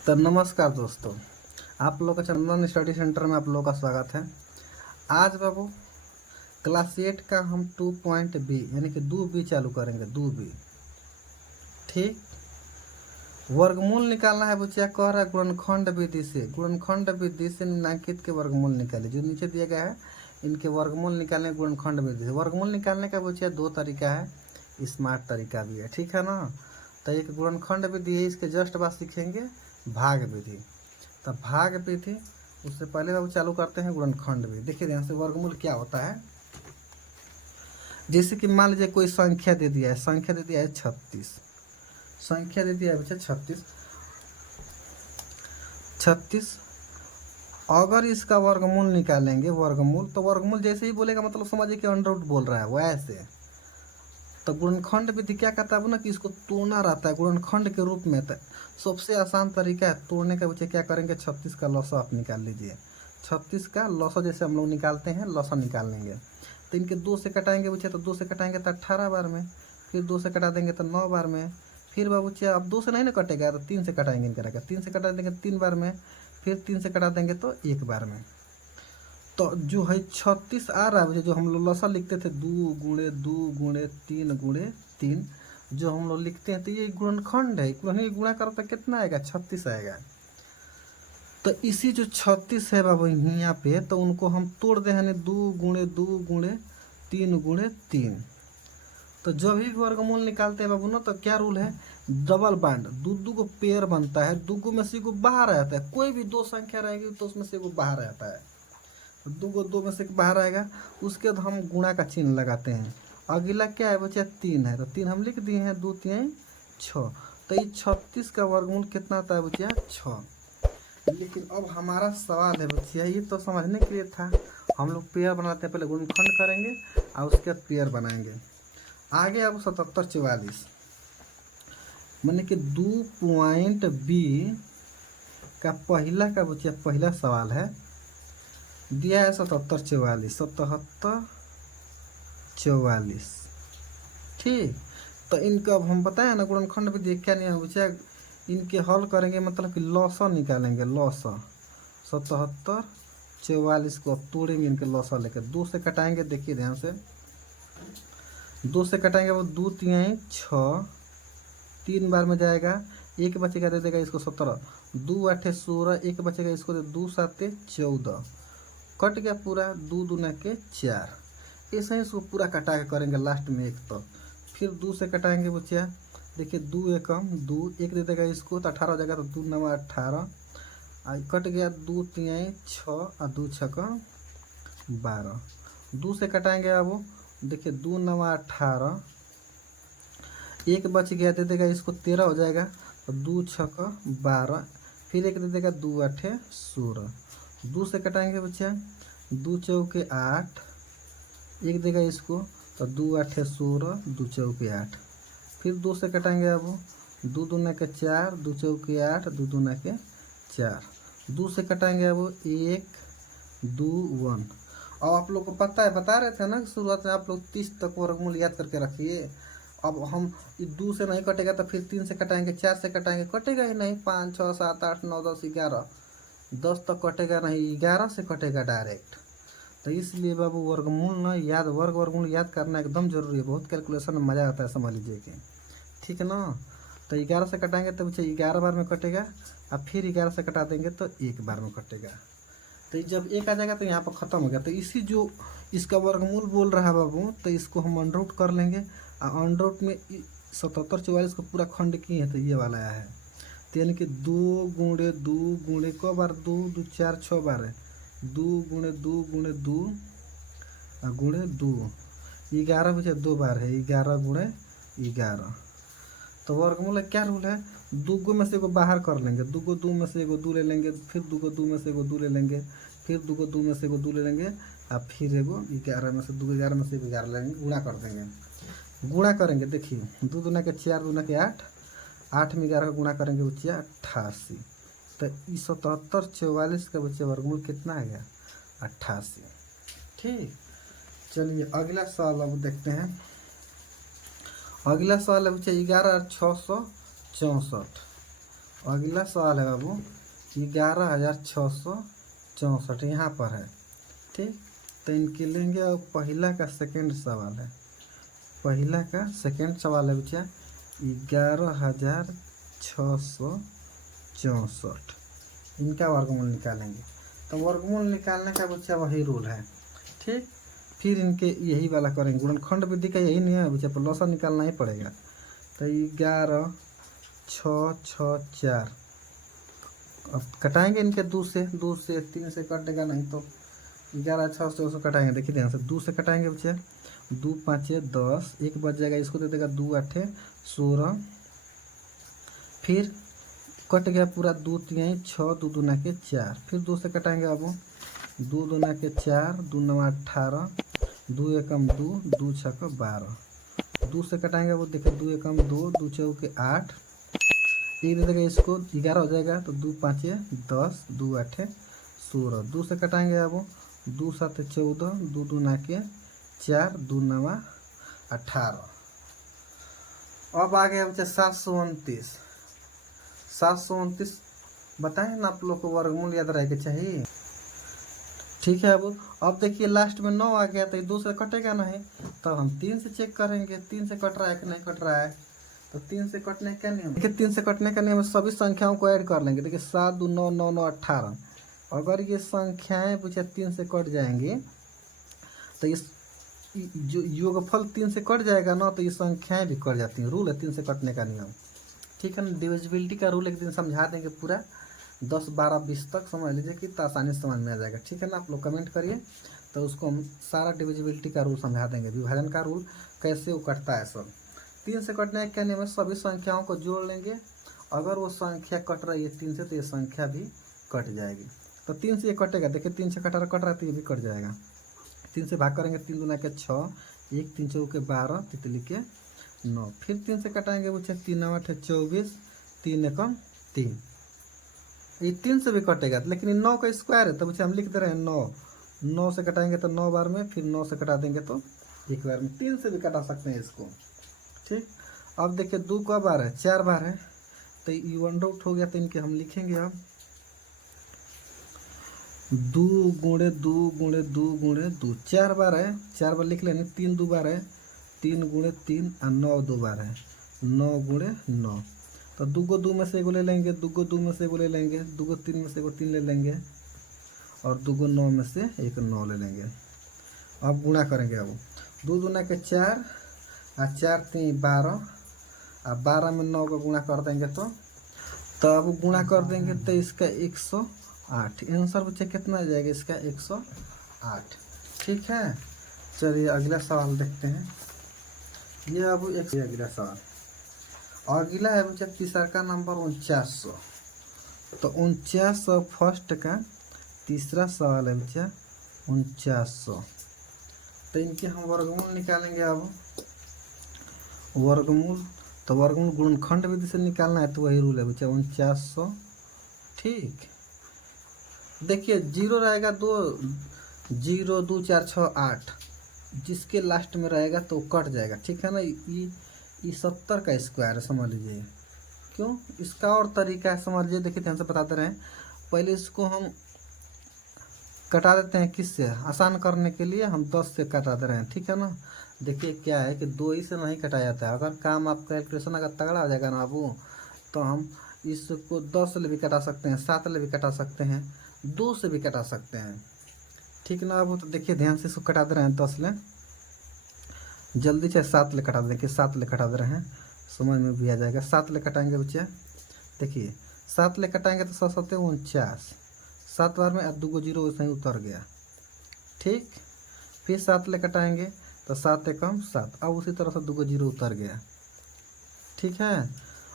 तो नमस्कार दोस्तों, आप लोग का चंदन स्टडी सेंटर में आप लोगों का स्वागत है। आज बाबू क्लास 8 का हम 2.b यानी कि 2b चालू करेंगे। 2b ठीक। वर्गमूल निकालना है बच्चा। कह रहा है गुणनखंड विधि से निम्नांकित के वर्गमूल निकाले। जो नीचे दिया गया है इनके वर्गमूल निकालने गुणनखंड विधि से। वर्गमूल निकालने का बच्चा दो तरीका है, स्मार्ट तरीका भी है, ठीक है ना। तो एक गुणनखंड विधि है, इसके जस्ट बाद सीखेंगे भाग विधि। तो भाग विधि उससे पहले बाबू चालू करते हैं गुणनखंड विधि। देखिए ध्यान से, वर्गमूल क्या होता है। जैसे कि मान लीजिए कोई संख्या दे दिया है, संख्या दे दिया है 36, संख्या दे दिया है बच्चा 36। अगर इसका वर्गमूल निकालेंगे, वर्गमूल तो वर्गमूल जैसे ही बोलेगा मतलब समझिए कि अंडर रूट बोल रहा है वैसे। तो गुणनखंड विधि क्या कहता है ना कि इसको तोड़ना रहता है गुणनखंड के रूप में। तो सबसे आसान तरीका है तोड़ने का। बच्चे क्या करेंगे, 36 का लसा आप निकाल लीजिए। 36 का लसा जैसे हम लोग निकालते हैं, लसा निकाल लेंगे। तो इनके 2 से कटाएंगे बच्चे, तो 2 से कटाएंगे तो 18 बार में, फिर 2 से कटा देंगे तो 9 बार में, फिर बाबू चे अब 2 से नहीं ना कटेगा तो 3 से कटाएंगे इनका रहेगा, 3 से कटा देंगे 3 बार में, फिर 3 से कटा देंगे तो 1 बार में। तो जो है 36 आ रहा है, जो हम लोग लसा लिखते थे 2 गुणे 2 गुणे 3 गुणे 3, जो हम लोग लिखते हैं तो ये गुणनखंड है। गुणा करो तो कितना आएगा, 36 आएगा। तो इसी जो 36 है बाबू यहाँ पे, तो उनको हम तोड़ दे हैं 2 गुणे 2 गुणे 3 गुणे 3। तो जब भी वर्गमूल निकालते हैं बाबू ना, तो क्या रूल है, डबल बाइंड, दो को पेयर बनता है, दो में से को बाहर आता है। कोई भी दो संख्या रहेगी तो उसमें से को बाहर आता है, दो में से बाहर आएगा, उसके बाद हम गुणा का चिन्ह लगाते हैं। अगला क्या है बच्चा, 3 है, तो 3 हम लिख दिए हैं, 2 3 6। तो ये 36 का वर्गमूल कितना आता है बच्चा, 6। लेकिन अब हमारा सवाल है बच्चा, ये तो समझने के लिए था, हम लोग पेयर बनाते हैं। पहले गुणनखंड करेंगे और उसके बाद पेयर बनाएंगे। आगे अब 77 44 मैंने कि 2.b का बच्चा पहला सवाल है, दिया है 77 44। ठीक। तो इनका अब हम बताया ना गुणनखंड विधि क्या नहीं है, इनके हल करेंगे मतलब कि लौसा निकालेंगे। लौसा 77 44 को अब तोड़ेंगे, इनके लौसा लेकर 2 से कटाएंगे। देखिए ध्यान से, 2 से कटाएंगे वो 2 3 6, 3 बार में जाएगा, एक बचेगा दे देगा इसको 17, 2 8 16, एक बचेगा इसको 2 7 14, कट गया पूरा, 2 दूना के 4। ऐसे ही इसको पूरा कटा के करेंगे लास्ट में एक। तो फिर 2 से कटाएंगे बच्चा, देखिए 2 एकम 2, एक दे देगा इसको तो 18 हो जाएगा, तो 2 9 18, कट गया 2 3 6 और 2 6 12। 2 से कटाएंगे अब, देखिए 2 9 18, एक बच गया दे देगा इसको 13 हो जाएगा, तो 2 6 12, फिर एक दे देगा 2 8 16। 2 से कटाएंगे बच्चा, 2 चौके 8, एक देगा इसको तो 2 8 16, 2 चौके 8, फिर 2 से कटाएंगे अब, 2 दूना के 4, 2 चौके 8, 2 दूना के 4। 2 से कटाएंगे अब 1 2 1। अब आप लोग को पता है, बता रहे थे ना शुरुआत में, आप लोग 30 तक वर्गमूल याद करके रखिए। अब हम 2 से नहीं कटेगा तो फिर 3 से कटाएंगे, 4 से कटाएंगे, कटेगा ही नहीं, 5 6 7 8 9 10 11, 10 तक कटेगा नहीं, 11 से कटेगा डायरेक्ट। तो इसलिए बाबू वर्गमूल ना याद, वर्गमूल याद करना एकदम जरूरी है। बहुत कैलकुलेशन में मज़ा आता है, समझ लीजिए कि ठीक है ना। तो 11 से कटाएंगे तो बच्चे 11 बार में कटेगा, और फिर 11 से कटा देंगे तो 1 बार में कटेगा। तो जब 1 आ जाएगा तो यहाँ पर ख़त्म हो गया। तो इसी जो इसका वर्गमूल बोल रहा है बाबू, तो इसको हम अंडर रूट कर लेंगे, और अंडर रूट में 77 44 को पूरा खंड किए हैं तो ये वाला आया है। तो यानी कि 2 गुणे 2 गुणे क बार 2 2 4 6 बार है, 2 गुणे 2 गुणे 2 गुणे 2, 11 बचे 2 बार है, 11 गुणे 11। तो वर्गमूल क्या रूल है, 2 को में से एगो बाहर कर लेंगे, 2 को 2 में से एगो 2 ले लेंगे, फिर 2 को 2 में से एगो 2 ले लेंगे, फिर 2 को 2 में से एगो 2 ले लेंगे, और फिर एगो 11 में से 2 11 में से 11 लेंगे, गुणा कर देंगे। गुणा करेंगे, देखिए 2 दूना के 4, दूना के 8, 8 में 11 का गुणा करेंगे बच्चे 88। तो 77 44 का बच्चे वर्गमूल कितना आ गया, 88। ठीक। चलिए अगला सवाल अब देखते हैं। अगला सवाल है बच्चे 11 664। अगला सवाल है बाबू 11,664 यहाँ पर है। ठीक, तो इनके लेंगे और पहला का सेकंड सवाल है। पहला का सेकंड सवाल है बच्चा 11,664 इनका वर्गमूल निकालेंगे। तो वर्गमूल निकालने का बच्चा वही रूल है। ठीक, फिर इनके यही वाला करेंगे, गुणनखंड विधि का यही नियम है बच्चा, पर लौसा निकालना ही पड़ेगा। तो 11,664 अब कटाएंगे इनके 2 से, 3 से कटेगा नहीं तो 11,600 कटाएंगे। देखिए ध्यान से 2 से कटाएंगे बच्चा, 2 5 10, एक बच जाएगा, इसको दे देगा 2 8 16, फिर कट गया पूरा 2 3 6, 2 दूना के 4, फिर 2 से कटाएंगे अब 2 दूना के 4, 2 9 18, 2 एकम 2, 2 6 12, 2 से कटाएंगे वो देखिए 2 एकम 2, 2 चौके 8, एक दे देगा इसको 11 हो जाएगा। तो 2 5 10, 2 8 16, 2 से कटाएंगे अब 2 7 14, 2 दूना के 4, 2 9 18। अब आ गया बच्चा 729 बताएं ना आप लोग को वर्गमूल याद रहे के चाहिए। ठीक है, अब देखिए लास्ट में 9 आ गया तो ये 2 से कटेगा नहीं, तो हम 3 से चेक करेंगे 3 से कट रहा है कि नहीं कट रहा है। तो 3 से कटने का नियम, देखिए 3 से कटने का नियम सभी संख्याओं को ऐड कर लेंगे। देखिए 7 2 9 9 9 18, अगर ये संख्याएं पूछे 3 से कट जाएंगी तो इस जो योगफल 3 से कट जाएगा ना, तो ये संख्याएं भी कट जाती हैं। रूल है 3 से कटने का नियम। ठीक है ना, डिविजिबिलिटी का रूल एक दिन समझा देंगे पूरा 10 12 20 तक समझ लीजिए कि तो आसानी से समझ में आ जाएगा। ठीक है ना, आप लोग कमेंट करिए तो उसको हम सारा डिविजिबिलिटी का रूल समझा देंगे, विभाजन का रूल कैसे वो कटता है सब। 3 से कटने के नियम में सभी संख्याओं को जोड़ लेंगे, अगर वो संख्या कट रही है 3 से तो ये संख्या भी कट जाएगी। तो 3 से ये कटेगा, देखिए 3 से कट रहा है तो ये भी कट जाएगा। 3 से भाग करेंगे 3 दूना के 6, 1 3 चौके 12, तितली के 9, फिर 3 से कटाएंगे बच्चे 3 8 24, 3 एकम 3, ये 3 से भी कटेगा लेकिन ये 9 का स्क्वायर है, तो बच्चे हम लिख दे रहे हैं 9 से कटाएंगे तो 9 बार में, फिर 9 से कटा देंगे तो 1 बार में। 3 से भी कटा सकते हैं इसको। ठीक, अब देखिए 2 का बार है 4 बार है, तो ये वन आउट हो गया, तो इनके हम लिखेंगे अब 2 गुणे 2 गुणे 2 गुणे 2, 4 बार है, 4 बार लिख लेंगे। 3 2 बार है, 3 गुणे 3 और 9 2 बार है, 9 गुणे 9। तो 2 को 2 में से एगो ले लेंगे, 2 को 2 में से एगो ले लेंगे, 2 को 3 में से एगो 3 ले लेंगे, और 2 को 9 में से एक 9 ले लेंगे। अब गुणा करेंगे, अब 2 दूना के 4 और 4 3 12, और 12 में 9 को गुणा कर देंगे तो अब गुणा कर देंगे तो इसका 108 आंसर बच्चे कितना आ जाएगा इसका 108। ठीक है, चलिए अगला सवाल देखते हैं। ये अब एक अगला सवाल, अगला है बच्चा तीसरा का नंबर 4900। तो 4900 फर्स्ट का तीसरा सवाल है बच्चा 4900। तो इनके हम वर्गमूल निकालेंगे। अब वर्गमूल, तो वर्गमूल गुणनखंड विधि से निकालना है, तो वही रूल है बच्चा 4900। ठीक, देखिए 0 रहेगा 2 0 2 4 6 8, जिसके लास्ट में रहेगा तो कट जाएगा। ठीक है ना, ये 70 का स्क्वायर है, समझ लीजिए। क्यों, इसका और तरीका है समझ लीजिए, देखिए ध्यान से बताते रहे। पहले इसको हम कटा देते हैं, किससे आसान करने के लिए हम 10 से कटा दे रहे हैं। ठीक है ना, देखिए क्या है कि 2 ही से नहीं कटाया जाता है। अगर काम आप कैलकुलेशन अगर तगड़ा हो जाएगा ना बाबू, तो हम इसको 10 से भी कटा सकते हैं, 7 से भी कटा सकते हैं, 2 से भी कटा सकते हैं। ठीक ना बाबू, तो देखिए ध्यान से इसको कटा दे रहे हैं 10 ले, जल्दी चाहे 7 ले कटा देखिए 7 ले कटा दे रहे हैं, समझ में भी आ जाएगा। 7 ले कटाएंगे बच्चे, देखिए 7 ले कटाएंगे तो 7 7 49, 7 बार में 2 को 0 वैसे ही उतर गया। ठीक, फिर 7 ले कटाएंगे तो 7 एकम 7, अब उसी तरह से 2 को 0 उतर गया। ठीक है,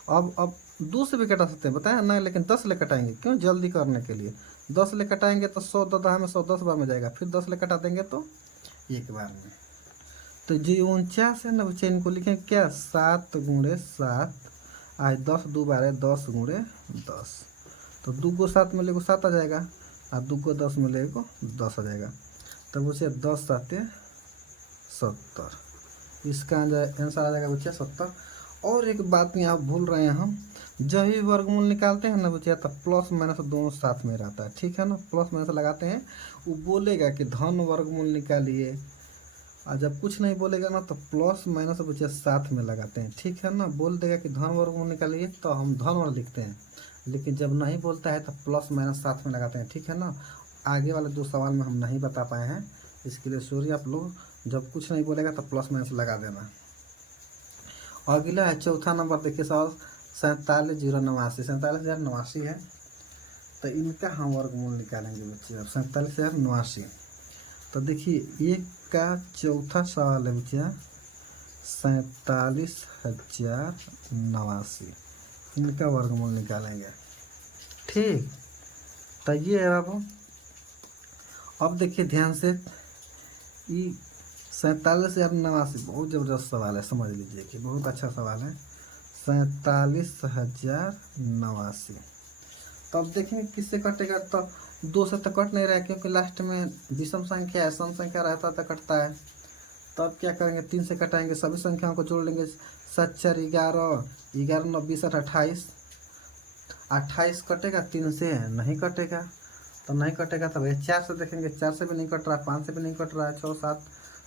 अब 2 से भी कटा सकते हैं बताया ना, लेकिन 10 ले कटाएंगे, क्यों, जल्दी करने के लिए। 10 ले कटाएंगे तो 100 10 में 100 10 बार में जाएगा, फिर 10 ले कटा देंगे तो 1 बार में। तो जो 49 है ना बच्चे, इनको लिखें क्या 7 गुणे 7, आज 10 2 बार है 10 गुणे 10, तो 2 को 7 में ले 7 आ जाएगा, और 2 को 10 में ले 10 आ जाएगा। तब उसे 10 7 70, इसका आंसर आ जाएगा बच्चे 70। और एक बात यहाँ भूल रहे हैं हम, जब भी वर्गमूल निकालते हैं ना बच्चा तो प्लस माइनस दोनों साथ में रहता है, ठीक है ना। प्लस माइनस लगाते हैं, वो बोलेगा कि धन वर्गमूल निकालिए, और जब कुछ नहीं बोलेगा ना तो प्लस माइनस बच्चा साथ में लगाते हैं, ठीक है ना। बोल देगा कि धन वर्गमूल निकालिए तो हम धन और लिखते हैं, लेकिन जब नहीं बोलता है तो प्लस माइनस साथ में लगाते हैं, ठीक है ना। आगे वाले 2 सवाल में हम नहीं बता पाए हैं, इसके लिए सॉरी। आप लोग जब कुछ नहीं बोलेगा तो प्लस माइनस लगा देना। अगला है चौथा नंबर, देखिए सवाल 47,089, 47,089 है, तो इनका हम वर्गमूल निकालेंगे बच्चे। अब 47,089, तो देखिए एक का चौथा सवाल है बच्चा 47,089, इनका वर्गमूल निकालेंगे, ठीक। तो ये है बाबू। अब देखिए ध्यान से, ये 47,089 बहुत ज़बरदस्त सवाल है, समझ लीजिए कि बहुत अच्छा सवाल है। 47,089, तो अब देखेंगे किससे कटेगा, तो 2 से तो कट नहीं रहा है, क्योंकि लास्ट में विषम संख्या है, सम संख्या रहता तो कटता है। तो अब क्या करेंगे, 3 से कटाएंगे, सभी संख्याओं को जोड़ लेंगे। 7 4 11, 11 9 20 28, 28 कटेगा, 3 से नहीं कटेगा, तो नहीं कटेगा। तब 4 से देखेंगे, 4 से भी नहीं कट रहा है, 5 से भी नहीं कट रहा है, 6 7,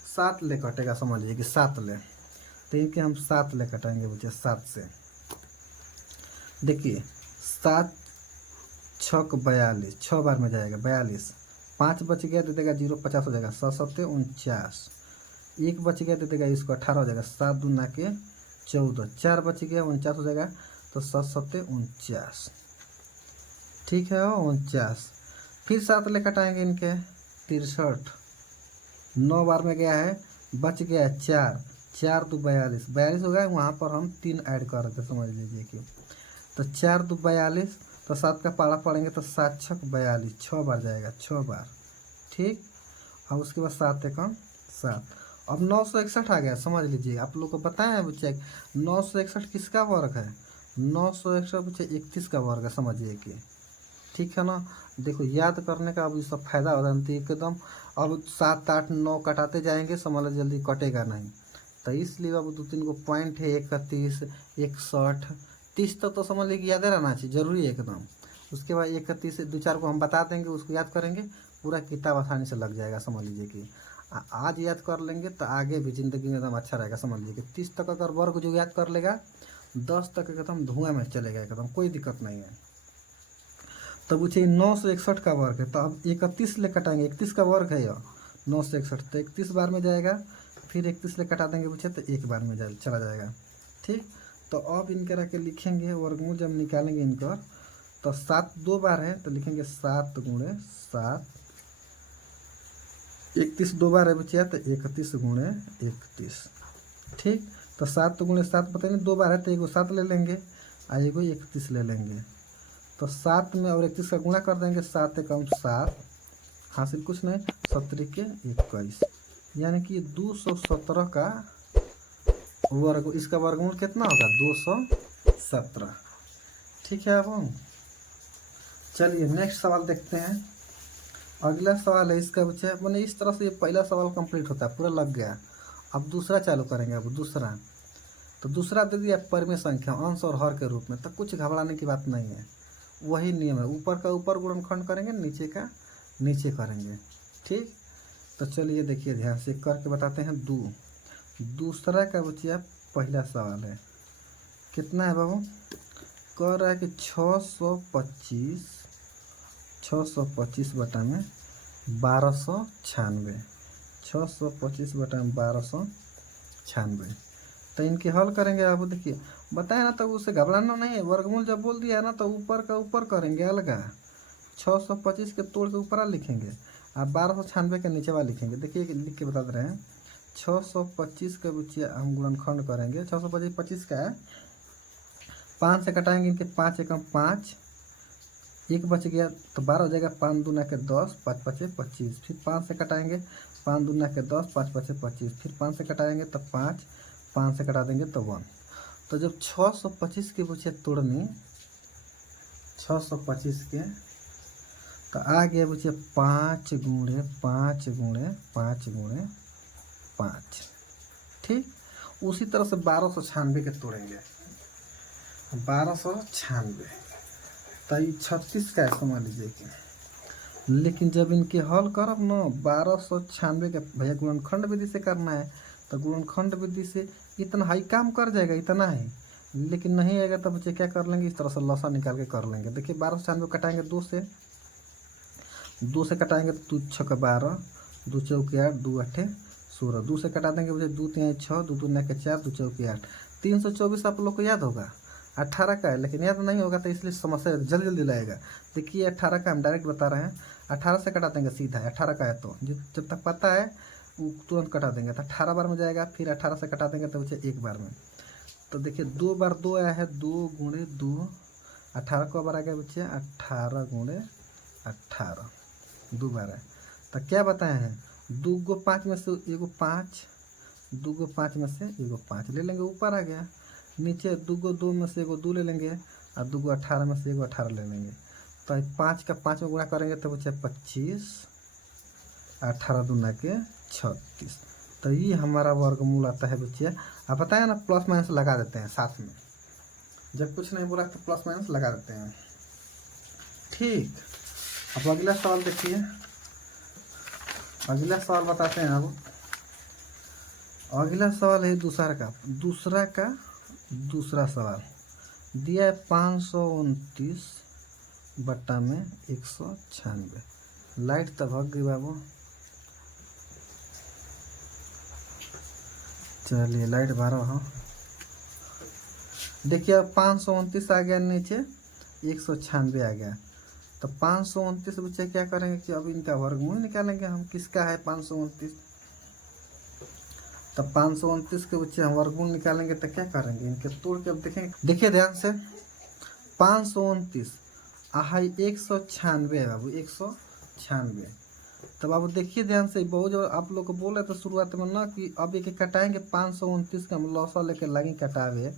7 ले कटेगा, समझ लीजिए कि 7 ले, तो इनके हम 7 ले कटाएंगे बच्चे, 7 से। देखिए 7 6 42, 6 बार में जाएगा 42, 5 बच गया दे देगा 0, 50 हो जाएगा, 7 7 49, 1 बच गया दे देगा इसको 18 हो जाएगा, 7 दूना के 14, 4 बच गया 49 हो जाएगा, तो 7 7 49, ठीक है 49। फिर 7 ले कटाएंगे इनके 63, 9 बार में गया है, बच गया है 4, 4 2 42, 42 हो गया, वहाँ पर हम 3 ऐड कर रहे थे, समझ लीजिए कि, तो 4 2 42, तो 7 का पारा पड़ेंगे तो 7 6 42, 6 बार जाएगा, 6 बार, ठीक। और उसके बाद 7 1 7, अब 961 आ गया, समझ लीजिए। आप लोग को बताएं है बच्चे 961 किसका वर्ग है, 961 बच्चे 31 का वर्ग है, समझिए कि, ठीक है ना। देखो याद करने का अब ये सब फायदा हो रहा है एकदम। अब 7 8 9 कटाते जाएंगे, समझ लो जल्दी कटेगा नहीं, तो इसलिए अब 2 3 गो पॉइंट है, 31 61 30 तक तो समझ लीजिए याद रहना चाहिए, जरूरी है एकदम। उसके बाद 31 2 4 को हम बता देंगे, उसको याद करेंगे, पूरा किताब आसानी से लग जाएगा, समझ लीजिए कि आज याद कर लेंगे तो आगे भी ज़िंदगी में एकदम अच्छा रहेगा, समझ लीजिए कि 30 तक अगर वर्ग जो याद कर लेगा, 10 तक एकदम धुआं में चलेगा, एकदम कोई दिक्कत नहीं है। तब पूछिए 961 का वर्ग है, तो अब 31 ले कटाएंगे, 31 का वर्ग है यह 961, तो 31 बार में जाएगा, फिर 31 ले कटा देंगे पूछे तो 1 बार में चला जाएगा, ठीक। तो अब इनके रख के लिखेंगे वर्गमूल जब निकालेंगे इनका, तो 7 2 बार है, तो लिखेंगे 7 गुणे 7, 31 2 बार है बच्चिया, तो 31 गुणे 31, ठीक। तो 7 गुणे 7 पता नहीं 2 बार है, तो एगो 7 ले लेंगे और एगो 31 ले लेंगे, तो 7 में और 31 का गुणा कर देंगे, 7 एकम 7, हासिल कुछ नहीं, 17 के 21, यानी कि 217 का वर्ग, इसका वर्गमूल कितना होगा 217, ठीक है। अब चलिए नेक्स्ट सवाल देखते हैं। अगला सवाल है इसका बच्चा, मैंने इस तरह से ये पहला सवाल कंप्लीट होता है, पूरा लग गया। अब दूसरा चालू करेंगे, अब दूसरा, तो दूसरा दे दिया परिमेय संख्या अंश और हर के रूप में, तो कुछ घबराने की बात नहीं है, वही नियम है, ऊपर का ऊपर गुणनखंड करेंगे, नीचे का नीचे करेंगे, ठीक। तो चलिए देखिए ध्यान से करके बताते हैं। दूसरा का बच्चिया पहला सवाल है, कितना है बाबू, कह रहा है कि 625 बटा में 1296, 625 बटा में 1296, तो इनके हल करेंगे। आप देखिए बताए ना, तो उसे घबराना नहीं है, वर्गमूल जब बोल दिया ना तो ऊपर का ऊपर करेंगे अलगा, 625 के तोड़ के ऊपर लिखेंगे, आप 1296 के नीचे वाला लिखेंगे। देखिए लिख के बता दे रहे हैं, 625 के बच्चिया हम गुणनखंड करेंगे, 625 25 का है, 5 से कटाएंगे इनके, 5 एकम 5, 1 बच गया तो 12 हो जाएगा, 5 दूना के 10, 5 5 25, फिर 5 से कटाएंगे, 5 दूना के 10, 5 5 25, फिर 5 से कटाएंगे तो 5, 5 से कटा देंगे तो 1। तो जब 625 के बच्चे तोड़नी, 625 के, तो आ गया बच्चे 5 गुणे 5 गुणे 5 गुणे 5, ठीक। उसी तरह से 1296 के तोड़ेंगे, 1296, तो ये 36 का है समझ लीजिए कि। लेकिन जब इनके हल करब ना 1296 के भैया गुणनखंड विधि से करना है, तो गुणनखंड विधि से इतना हाई काम कर जाएगा, इतना ही। लेकिन नहीं आएगा तो बच्चे क्या कर लेंगे, इस तरह से लसा निकाल के कर लेंगे। देखिए 1296 कटाएंगे 2 से कटाएंगे तो 2 6 12, 2 चौके 8, 2 8 16, 2 से कटा देंगे मुझे 2 3 6, 2 2 9 4, 2 चौके 8, 324 आप लोग को याद होगा। 18 का है लेकिन याद नहीं होगा तो इसलिए समस्या जल्दी जल्दी लाएगा। देखिए 18 का हम डायरेक्ट बता रहे हैं, 18 से कटा देंगे सीधा, 18 का है तो जब तक पता है तुरंत कटा देंगे, तो 18 बार में जाएगा, फिर 18 से कटा देंगे तो बच्चे एक बार में। तो देखिए 2 बार 2 आया है, 2 गुणे 2, 18 को बार आ गया बच्चे 18 गुणे 18, 2 बार है। तो क्या बताए हैं, 2 को 5 में से एगो 5, 2 को 5 में से एगो 5 ले लेंगे, ऊपर आ गया। नीचे 2 को 2 में से एगो 2 ले लेंगे, और 2 को 18 में से एगो 18 ले लेंगे। तो 5 का 5 में गुणा करेंगे तो बच्चे 25, 18 दूना के 36। तो ये हमारा वर्गमूल आता है बच्चे। आप बताए ना प्लस माइनस लगा देते हैं साथ में, जब कुछ नहीं बोला तो प्लस माइनस लगा देते हैं। ठीक, अब अगला सवाल देखिए, अगला सवाल बताते हैं। अब अगला सवाल है दूसरा सवाल दिया है 529 बट्टा में 196। लाइट तो भाग गई बाबू, चलिए लाइट 12 हो। देखिए अब 529 आ गया, नीचे 196 आ गया। तो 529 बच्चे क्या करेंगे कि अब इनका वर्गमूल निकालेंगे हम, किसका है 529। तो 529 के बच्चे हम वर्गमूल निकालेंगे तो क्या करेंगे, इनके तोड़ के अब देखेंगे। देखिए ध्यान से 529 आहाई 196 है बाबू, 196। तब आप देखिए ध्यान से, बहुत जो आप लोग को बोले तो शुरुआत में ना कि अब एक कटाएंगे 529 का हम लौसा लेके लगी कटावे,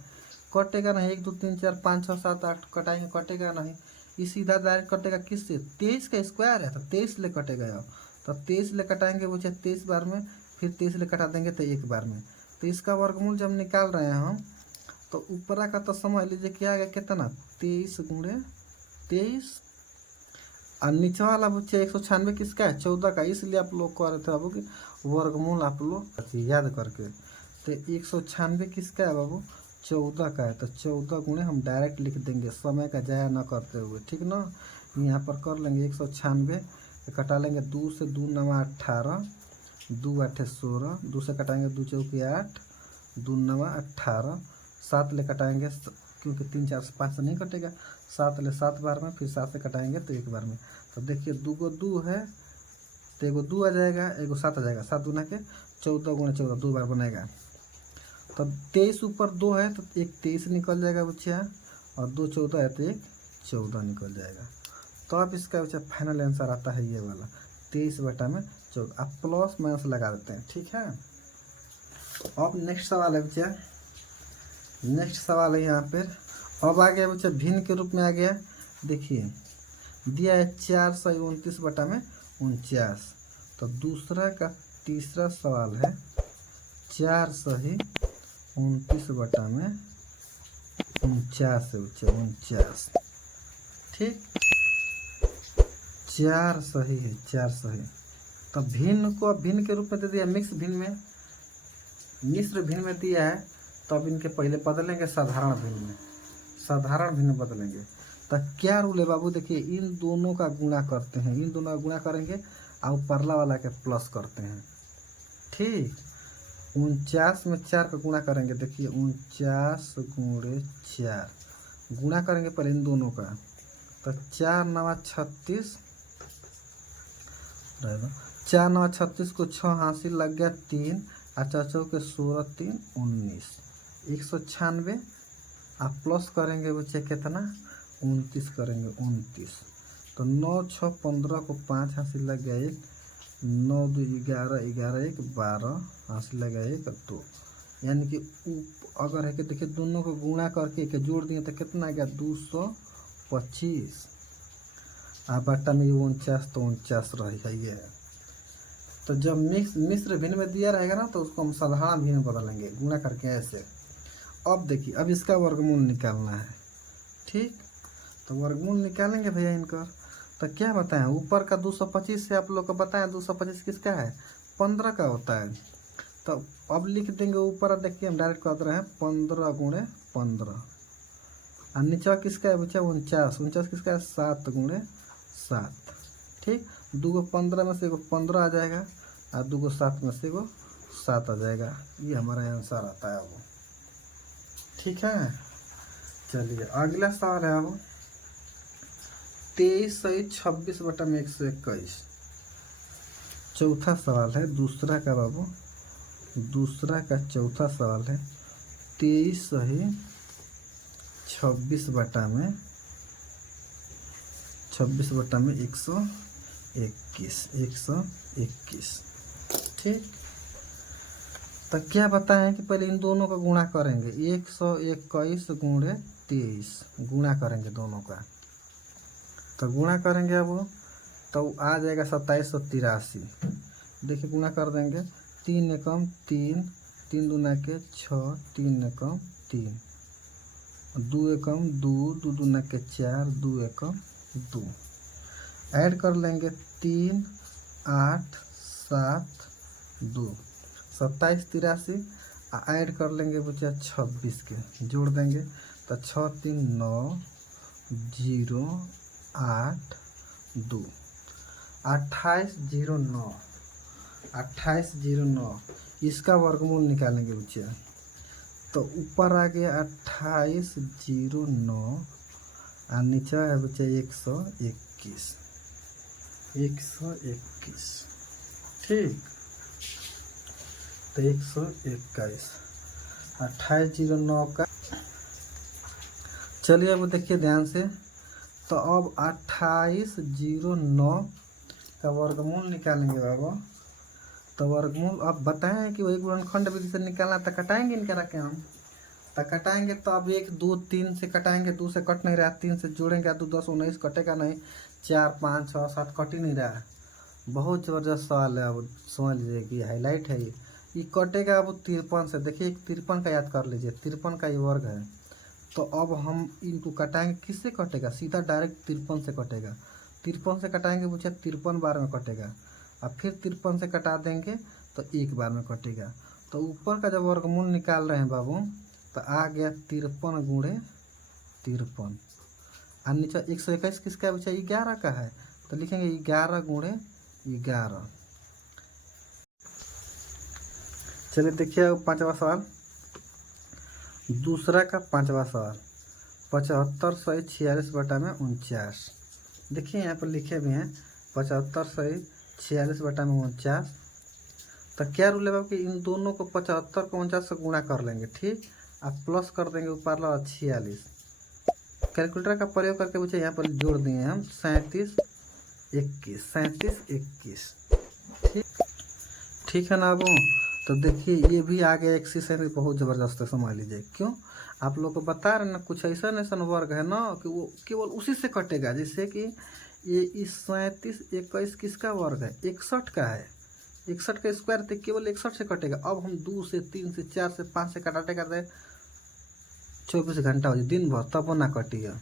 कटेगा नहीं। 1 2 3 4 5 6 7 8 कटाएंगे, कटेगा नहीं। ये सीधा डायरेक्ट कटेगा किससे, 23 का स्क्वायर है तो 23 ले कटेगा। तो 23 ले कटाएंगे बच्चे 23 बार में, फिर 23 ले कटा देंगे तो एक बार में। तो इसका वर्गमूल जब निकाल रहे हैं हम, तो ऊपरा का तो समझ लीजिए क्या आ गया, कितना 23 गुणे 23, और नीचे वाला बच्चे 196 किसका है, 14 का। इसलिए आप लोग कह रहे थे बाबू कि वर्गमूल आप लोग याद करके। तो 196 किसका है बाबू, 14 का है। तो 14 गुणे हम डायरेक्ट लिख देंगे, समय का जाया न करते हुए, ठीक ना। यहाँ पर कर लेंगे 196 कटा लेंगे, 2 से 2 9 18, 2 8 16, 2 से कटाएंगे 2 चौके 8, 2 9 18, 7 ले कटाएंगे क्योंकि 3 4 से 5 से नहीं कटेगा, 7 ले 7 बार में, फिर 7 से कटाएंगे तो एक बार में। तो देखिए 2 को 2 है तो एगो 2 आ जाएगा, एगो 7 आ जाएगा, 7 दूना के 14 गुणे 14, 2 बार बनेगा। तो 23 ऊपर 2 है तो एक 23 निकल जाएगा बच्चा, और 2 14 है तो एक 14 निकल जाएगा। तो आप इसका बच्चा फाइनल आंसर आता है ये वाला 23 बटा में 14। आप प्लस माइनस लगा देते हैं, ठीक है। अब नेक्स्ट सवाल है बच्चा, नेक्स्ट सवाल है यहाँ पर। अब आ गया बच्चा भिन्न के रूप में आ गया। देखिए दिया है 429 बटा में 49। तो दूसरा का तीसरा सवाल है 429 बटा में 49 है बच्चा, 49। ठीक, 4 सही है, 4 सही। तो भिन्न को अब भिन्न के रूप में दे दिया, मिश्र भिन्न में दिया है। तो अब इनके पहले बदलेंगे साधारण भिन्न में, साधारण भिन्न बदलेंगे। तो क्या रूल है बाबू, देखिए इन दोनों का गुणा करते हैं, इन दोनों का गुणा करेंगे और परला वाला के प्लस करते हैं। ठीक, 49 में 4 का गुणा करेंगे। देखिए 49 गुणे 4 गुणा करेंगे पहले इन दोनों का। तो 4 9 36 रहेगा, 4 9 36 को 6 हासिल लग गया 3, और 4 के 16 3 19, 196। आप प्लस करेंगे बच्चे कितना, 29 करेंगे, 29। तो 9 6 15 को 5 हासिल लग गया 1, 9 2 11 11 1 12 हासिल लग गया 1 2। यानी कि अगर है कि देखिए दोनों को गुणा करके के जोड़ दिए तो कितना आ गया 225, आप बट्टा में 49 तो 49 रही है। तो जब मिश्र भिन्न में दिया रहेगा ना तो उसको हम साधारण भिन्न बदलेंगे गुणा करके ऐसे। अब देखिए अब इसका वर्गमूल निकालना है। ठीक, तो वर्गमूल निकालेंगे भैया इनका। तो क्या बताएं, ऊपर का 225 से आप लोग को बताएं 225 किसका है, 15 का होता है। तो अब लिख देंगे ऊपर, देखिए हम डायरेक्ट कर रहे हैं 15 गुणे 15, और नीचे किसका है बच्चा 49, 49 किसका है 7 गुणे 7। ठीक, 2 15 में से 15 आ जाएगा, और 2 7 में से 7 आ जाएगा। ये हमारा आंसर आता है वो। ठीक है, चलिए अगला सवाल है अब 23 सही 26 बटा में 121। चौथा सवाल है दूसरा का बाबू, दूसरा का चौथा सवाल है 23 सही 26 बटा में 121। ठीक, तो क्या बताएं कि पहले इन दोनों का गुणा करेंगे, 121 गुणे 23 गुणा करेंगे दोनों का। तो गुणा करेंगे अब तो आ जाएगा 2783। देखिए गुणा कर देंगे, 3 एकम 3, 3 दूना के 6, 3 एकम 3, 2 एकम 2, 2 दूना के 4, 2 एकम 2। ऐड कर लेंगे 3 8 7 2, 2783। ऐड कर लेंगे बच्चा 26 के, जोड़ देंगे तो 6 3 9 0 8 2, 2809। 2809 इसका वर्गमूल निकालेंगे बच्चा। तो ऊपर आ गया 2809, और नीचे है बच्चा 121। 121 ठीक, तो 121 2809 का। चलिए अब देखिए ध्यान से, तो अब 2809 का वर्गमूल निकालेंगे बाबा। तो वर्गमूल अब बताएं कि वही गुणनखंड विधि से निकालना, तो कटाएंगे इनका रखे हम, तो कटाएंगे तो अब 1 2 3 से कटाएंगे, 2 से कट नहीं रहा, 3 से जोड़ेंगे 2 10 19 कटेगा नहीं, 4 5 6 7 कट ही नहीं रहा। बहुत ज़बरदस्त सवाल है, अब समझ लीजिए कि हाईलाइट है ये कटेगा अब 53 से। देखिए 53 का याद कर लीजिए, 53 का ये वर्ग है। तो अब हम इनको कटाएंगे, किससे कटेगा, सीधा डायरेक्ट 53 से कटेगा। 53 से कटाएंगे पूछा 53 बार में कटेगा, और फिर 53 से कटा देंगे तो एक बार में कटेगा। तो ऊपर का जब वर्गमूल निकाल रहे हैं बाबू, तो आ गया 53 गुणे 53, और नीचे 121 किसका बचा 11 का है, तो लिखेंगे 11 गुणे 11। चलिए देखिए अब पांचवा सवाल, दूसरा का पांचवा सवाल 75 सही 46 बटा में 49। देखिए यहाँ पर लिखे भी हैं 75 सही 46 बटा में 49। तो क्या रूल है बाबू कि इन दोनों को 75 को 49 से गुणा कर लेंगे। ठीक, आप प्लस कर देंगे ऊपर ला 46। कैलकुलेटर का प्रयोग करके पूछे, यहाँ पर जोड़ दिए हम 37 21। ठीक, ठीक है ना बाबू। तो देखिए ये भी आ गया एक्सरसाइज, बहुत ज़बरदस्त है, समझ लीजिए। क्यों, आप लोग को बता रहे ना, कुछ ऐसा वर्ग है ना कि वो केवल उसी से कटेगा। जैसे कि ये इस 37 21 किसका वर्ग है, 61 का है। 61 का स्क्वायर तो केवल 61 से कटेगा। अब हम 2 से 3 से 4 से 5 से कटाते करते 24 घंटा हो जाए दिन भर, तब ना कटिएगा।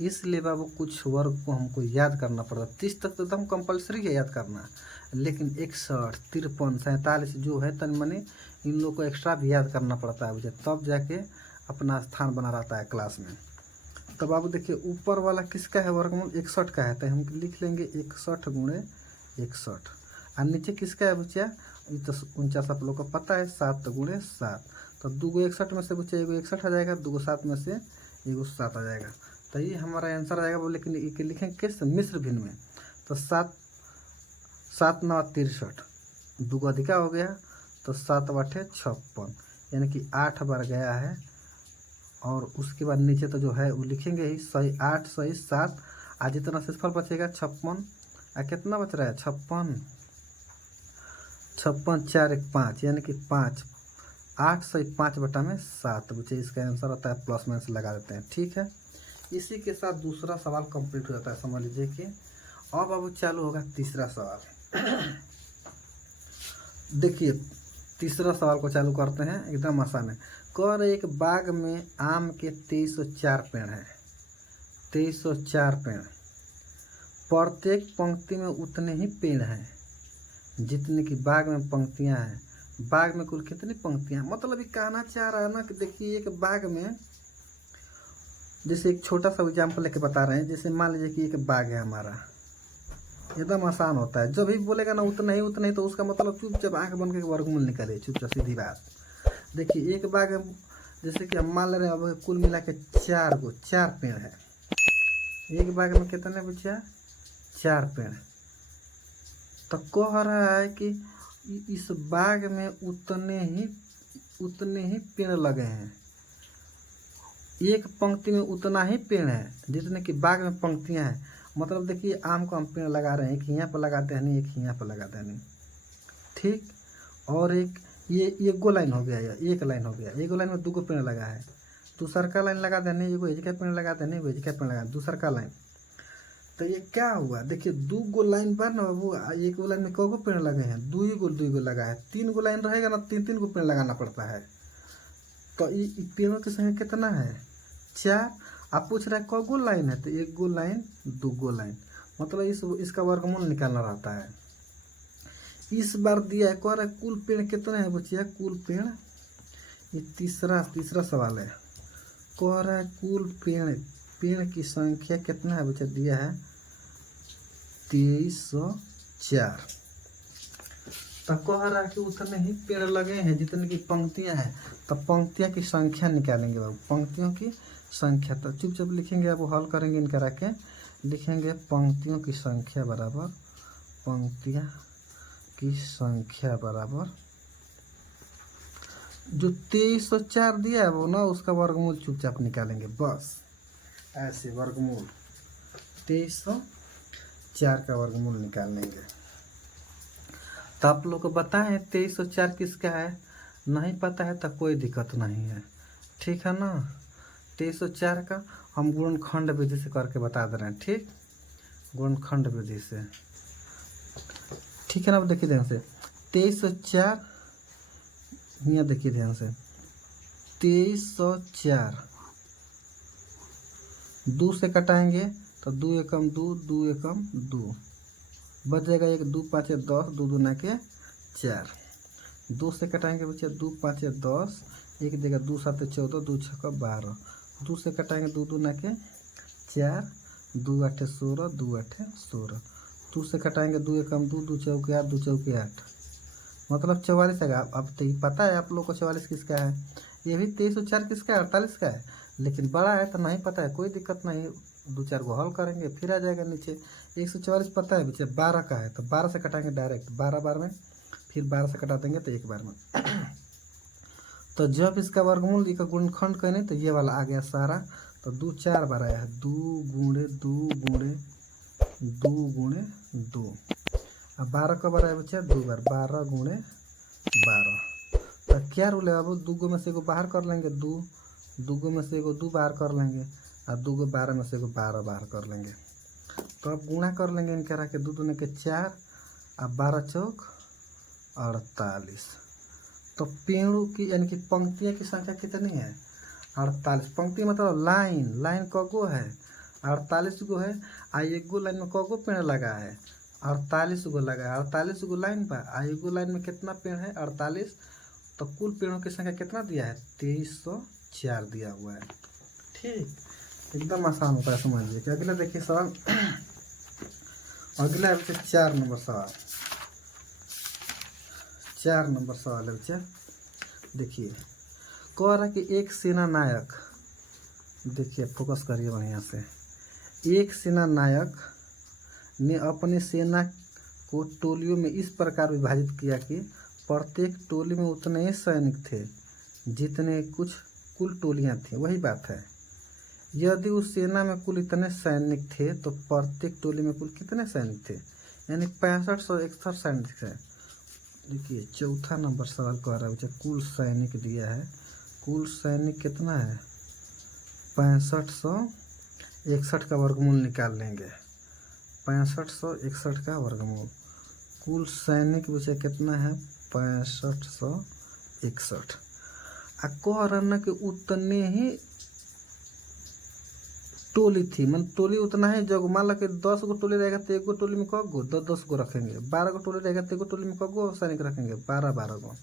इसलिए बाबू कुछ वर्ग को हमको याद करना पड़ता है। 30 तक तो एकदम कंपलसरी है याद करना, लेकिन 61 53 47 जो है तन मनी इन लोग को एक्स्ट्रा भी याद करना पड़ता है मुझे, तब जाके अपना स्थान बना रहता है क्लास में। तो बाबू देखिए ऊपर वाला किसका है वर्गमूल, 61 का है, तो हम लिख लेंगे 61 गुणे 61। और नीचे किसका है बच्चा, ये तो 49 आप लोग को पता है, 7 गुणे 7। तो 2 61 में से बच्चा 1 61 आ जाएगा, 2 7 में से 1 7 आ जाएगा। तो ये हमारा आंसर आ जाएगा। लेकिन ये लिखेंगे किस मिश्र भिन्न में, तो 7 7 9 63, 2 अधिका हो गया, तो 7 8 56, यानी कि 8 बार गया है। और उसके बाद नीचे तो जो है वो लिखेंगे ही, सही 8 सही 7, आज जितना शेषफल बचेगा 56, कितना बच रहा है 56 4 1 5, यानी कि 5 8 सही 5 बटा में 7 बचे। इसका आंसर आता है, प्लस माइनस लगा देते हैं। ठीक है, इसी के साथ दूसरा सवाल कंप्लीट हो जाता है, समझ लीजिए कि अब चालू होगा तीसरा सवाल। देखिए तीसरा सवाल को चालू करते हैं, एकदम आसान है। कर एक बाग में आम के 2304 पेड़ हैं, 2304 पेड़। प्रत्येक पंक्ति में उतने ही पेड़ हैं जितने की बाग में पंक्तियां हैं। बाग में कुल कितनी पंक्तियां, मतलब ये कहना चाह रहा है ना कि देखिए एक बाग में, जैसे एक छोटा सा एग्जाम्पल लेके बता रहे हैं, जैसे मान लीजिए कि एक बाग है हमारा, एकदम आसान होता है। जब भी बोलेगा ना उतना ही तो उसका मतलब चुपचाप आंख बन के वर्गमूल निकाले, चुपचाप सीधी बात। देखिए एक बाग है, जैसे कि हम मान ले रहे हैं अब कुल मिला के 4 पेड़ है। एक बाग में कितने बच्चा, 4 पेड़। तो कह रहा है कि इस बाग में उतने ही पेड़ लगे हैं। एक पंक्ति में उतना ही पेड़ है जितने कि बाग में पंक्तियां हैं। मतलब देखिए आम को हम पेड़ लगा रहे हैं, एक यहाँ पर लगाते हैं नहीं, एक यहाँ पर लगाते हैं नहीं, ठीक। और एक ये गो लाइन हो गया, एक लाइन हो गया, एक लाइन में 2 पेड़ लगा है। दूसर का लाइन लगा देने, एगो एजका पेड़ लगा देने, एगो एजका पेड़ लगा, दूसर का लाइन। तो ये क्या हुआ, देखिए 2 लाइन पर ना बाबू, एक लाइन में कौ पेड़ लगे हैं, 2 लगा है। 3 लाइन रहेगा ना, 3 पेड़ लगाना पड़ता है। तो ये पेड़ों की संख्या कितना है, 4। आप पूछ रहे हैं कौ लाइन है, तो 1 लाइन 2 लाइन, मतलब इसका वर्गमूल निकालना रहता है। इस बार दिया है, कह रहा है कुल पेड़ कितने हैं बच्चिया, कुल पेड़, ये तीसरा सवाल है। कह रहा है कुल पेड़ की संख्या कितना है बच्चा, दिया है 2304। तो कह रहा है कि उतने ही पेड़ लगे हैं जितने की पंक्तियां हैं। तो पंक्तियां की संख्या निकालेंगे बाबू, पंक्तियों की संख्या। तो चुपचाप लिखेंगे, अब हल करेंगे इनका रख के, लिखेंगे पंक्तियों की संख्या बराबर, पंक्तियां की संख्या बराबर जो 2304 दिया है वो ना, उसका वर्गमूल चुपचाप निकालेंगे बस ऐसे। वर्गमूल 2304 का वर्गमूल निकाल लेंगे। तो आप लोग को बताएं 2304 किसका है, नहीं पता है तो कोई दिक्कत नहीं है, ठीक है ना। 2304 का हम गुणनखंड विधि से करके बता दे रहे हैं, ठीक, गुणनखंड विधि से, ठीक है ना। अब देखिए ध्यान से 2304, यहाँ देखिए ध्यान से 2304 2 से कटाएंगे तो 2 एकम 2, 2 एकम 2, बच जाएगा 1, 2 5 10, 2 दूना के 4। 2 से कटाएंगे बच्चे 2 5 10, 1 देगा 2 7 14, 2 6 12। 2 से कटाएंगे 2 दूना के 4, 2 8 16, 2 8 16। 2 से कटाएंगे 2 एकम 2, 2 चौके 8, 2 चौके 8, मतलब 44 है। अब तो पता है आप लोग को 44 किसका है, ये भी 2304 किसका है, 48 का है। लेकिन बड़ा है तो नहीं पता है, कोई दिक्कत नहीं, 2-4 को हल करेंगे फिर आ जाएगा नीचे। 144 पता है बच्चे 12 का है, तो 12 से कटाएंगे डायरेक्ट, 12 बार में, फिर 12 से कटा देंगे तो 1 बार में। तो जब इसका वर्गमूल इसका गुणनखंड करें तो ये वाला आ गया सारा। तो 2 4 बार आया है, 2 गुणे 2 गुणे 2 गुणे 2। अब 12 का बार आया बच्चा 2 बार, 12 गुणे 12। तो क्या रूल है बाबू, 2 में से एगो बाहर कर लेंगे, 2 में से एगो 2 बाहर कर लेंगे, और 2 12 में से एगो 12 बाहर कर लेंगे। तो अब गुणा कर लेंगे इनके रख के, 2 दूने के 4, अब 12 चौक 48। तो पेड़ों की यानी कि पंक्तियों की संख्या कितनी है, 48। पंक्ति मतलब लाइन कगो है, 48 गो है। आ 1 गो लाइन में कगो पेड़ लगा है, 48 गो लगा है। 48 गो लाइन पर, आ 1 गो लाइन में कितना पेड़ है, 48। तो कुल पेड़ों की संख्या कितना दिया है, 2304 दिया हुआ है, ठीक। एकदम आसान होता है, समझिए कि अगला देखिए सवाल। अगला है बच्चे 4 नंबर सवाल, 4 नंबर सवाल है बच्चे। देखिए कह रहा कि एक सेना नायक, देखिए फोकस करिए बढ़िया से, एक सेना नायक ने अपने सेना को टोलियों में इस प्रकार विभाजित किया कि प्रत्येक टोली में उतने ही सैनिक थे जितने कुल टोलियां थी। वही बात है, यदि उस सेना में कुल इतने सैनिक थे तो प्रत्येक टोली में कुल कितने सैनिक थे, यानी 6561 सैनिक थे। देखिए चौथा नंबर सवाल कह रहा है बच्चा, कुल सैनिक दिया है, कुल सैनिक कितना है, 6561 का वर्गमूल निकाल लेंगे, 6561 का वर्गमूल। कुल सैनिक बच्चा कितना है, 6561। कह रहा ना कि उतने ही टोली थी, मन टोली उतना ही जगह, मान लो कि 10 गो टोली रहेगा तो एक गो टोली में क गो, 10 गो रखेंगे। 12 गो टोली रहेगा तो एक गो टोली में क गो सैनिक रखेंगे, 12 गो।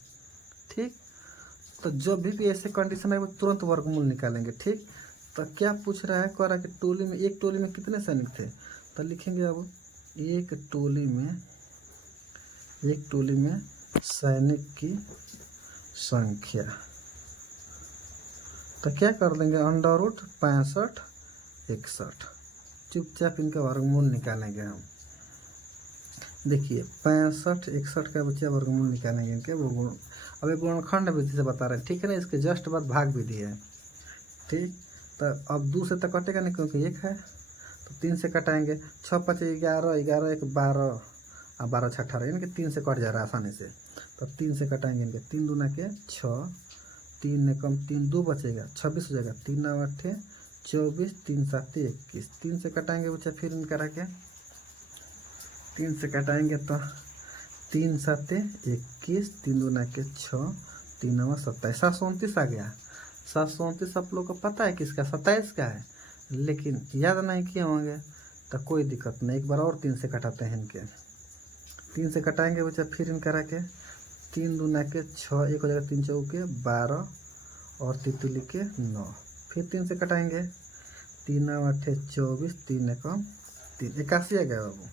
ठीक, तो जब भी ऐसे कंडीशन है वो तुरंत वर्गमूल निकालेंगे। ठीक, तो क्या पूछ रहा है, कह रहा है कि टोली में, एक टोली में कितने सैनिक थे, तो लिखेंगे अब एक टोली में सैनिक की संख्या, तो क्या कर देंगे √ 65 61, चुपचाप इनका वर्गमूल निकालेंगे हम। देखिए 65 61 का बच्चा वर्गमूल निकालेंगे इनके, वो गुण, अब एक गुणनखंड विधि से बता रहे हैं। ठीक है ना, इसके जस्ट बाद भाग विधि है। ठीक, तो अब 2 से तो कटेगा नहीं क्योंकि 1 है, तो 3 से कटाएंगे। 6 5 11 11 1 12 और 12 6 18, यानी कि 3 से कट जा रहा है आसानी से, तो 3 से कटाएंगे इनके। 3 दूना के 6, 3 ने कम 3 2 बचेगा, 26 हो जाएगा। 3 9 8 24, 3 7 21, 3 से कटाएंगे बच्चा, फिर इनका रह के 3 से कटाएंगे तो 3 7 21, 3 दूना के 6, 3 9 27, 729 आ गया। 729 आप लोग को पता है किसका, 27 का है, लेकिन याद नहीं किए होंगे, तो कोई दिक्कत नहीं, एक बार और 3 से कटाते हैं इनके। 3 से कटाएंगे बच्चा, फिर इनका रह के 3 दूना के 6, 1 हो जाएगा, 3 चौके 12 और तितली के 9, फिर 3 से कटाएंगे। 3 9 8 24, 3 कम 3, 81 आ गया बाबू,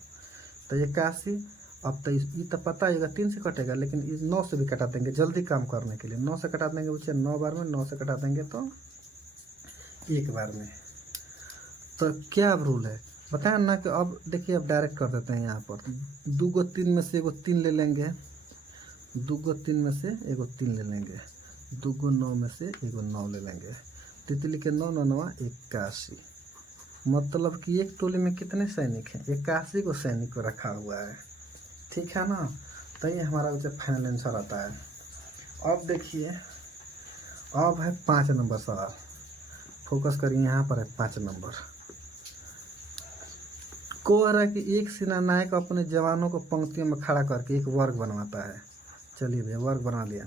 तो 81। अब तो ये तो पता है 3 से कटेगा, लेकिन इस 9 से भी कटा देंगे जल्दी काम करने के लिए। 9 से कटा देंगे बच्चे 9 बार में, 9 से कटा देंगे तो 1 बार में। तो क्या अब रूल है बताया ना, कि अब देखिए अब डायरेक्ट कर देते हैं यहाँ पर। 2 गो 3 में से 1 3 ले लेंगे, 2 गो 3 में से 1 3 ले लेंगे, 2 गो 9 में से 1 9 ले लेंगे। तितली के 9 9 9 81, मतलब कि एक टोली में कितने सैनिक हैं, 81 को सैनिक को रखा हुआ है। ठीक है ना, तो ये हमारा जो फाइनल आंसर आता है। अब देखिए, अब है 5 नंबर सवाल, फोकस करिए यहाँ पर है 5 नंबर। कह रहा है कि एक सेनानायक अपने जवानों को पंक्तियों में खड़ा करके एक वर्ग बनवाता है। चलिए भैया वर्ग बना लिया,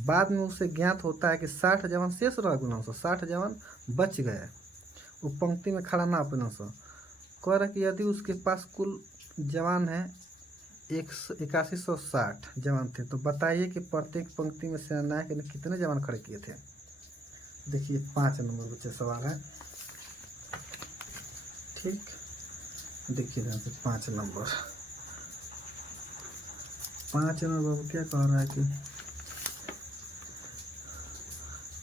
बाद में उसे ज्ञात होता है कि 60 जवान शेष रह गुना 60 जवान बच गए, वो पंक्ति में खड़ा ना अपना सो। कह रहा कि यदि उसके पास कुल जवान है 8160 जवान थे, तो बताइए कि प्रत्येक पंक्ति में सेनानायक ने कितने जवान खड़े किए थे। देखिए 5 नंबर बच्चे सवाल है। ठीक, देखिए ध्यान से 5 नंबर बाबू क्या कह रहा है कि